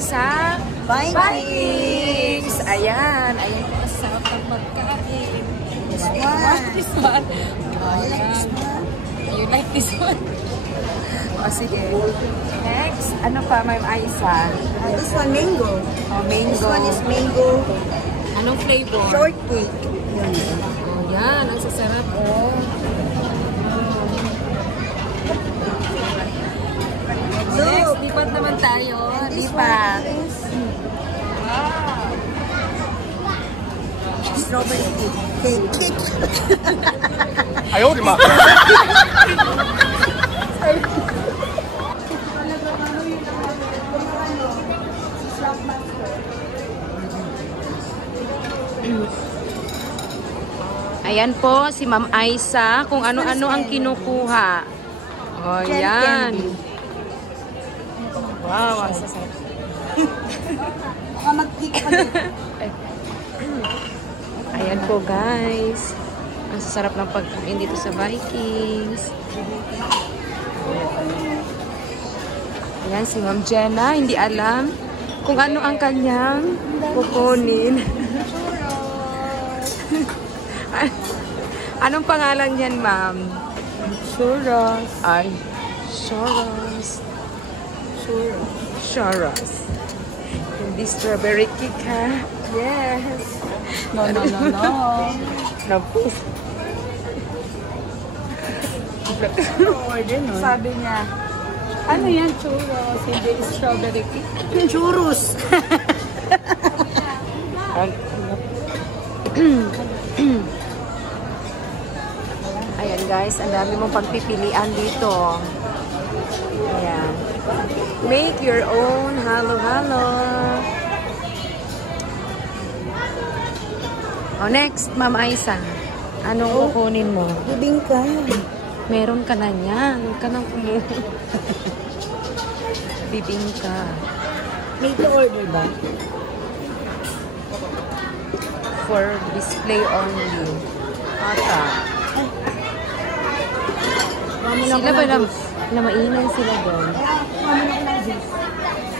sa Vikings. Ayan. Ayan po kasarap ng pagkain. This one. This one. You like this one? You like this one? O, sige. Next, ano pa, Ma'am Aiza? This one, mango. Oh, mango. This one is mango. Anong flavor? Shortcake. Oh, yan. Ang sasarap, oh. Next, lipat naman tayo. Lipat. Wow. Strawberry cake. Ay, oh, di ma. Ayan po, si Ma'am Aiza, kung ano-ano ang kinukuha. Oh, yan. Wow, ang sasarap. Baka mag-click pa dito. Ayan po, guys. Ang sasarap ng pagkain dito sa Vikings. Ayan, si Ma'am Jenna, hindi alam kung ano ang kanyang kukunin. Anong pangalan niyan, Ma'am? Churros. Ay, churros. Churros. Hindi strawberry cake, ha? Yes. No. Napus. Sabi niya, ano yan, churros? Hindi strawberry cake. Churros. Ayan guys, ang dami mong pagpipilian dito. Ayan. Make your own halo-halo. Oh, next, Ma'am Aiza. Anong kukunin mo? Bibingka. Meron ka na yan. Huwag ka nang kumuha. Bibingka. May to-order ba? For display only. Ata. Sila ba na mainay sila doon?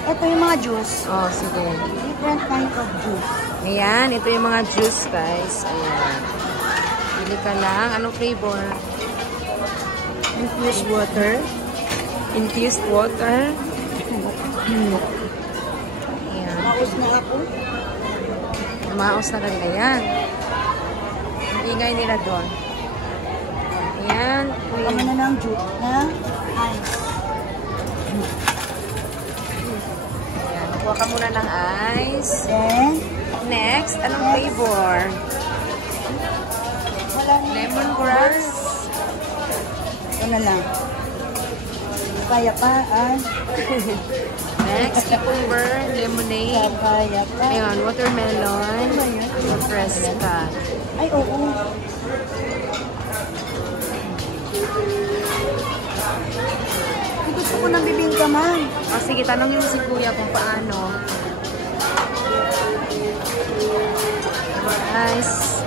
Ito yung mga juice. Oh, sige. Different kind of juice. Ayan, ito yung mga juice, guys. Ayan. Pili ka lang. Anong flavor? Infused water. Infused water. Ayan. Maus na ako. Maos na talaga yan. Ang ingay nila doon. Ayan. Kami na ng juice na ice. Ayan. Nakuha ka muna ng ice. Then, Next, anong flavor? wala na. Lemongrass. Ito na lang. Kaya pa, Next, cucumber, lemonade. Kaya pa. Ayan, watermelon. Fresca. Ay, oo. Gusto ko ng bibingka man. O sige, tanongin mo si Kuya kung paano. Guys.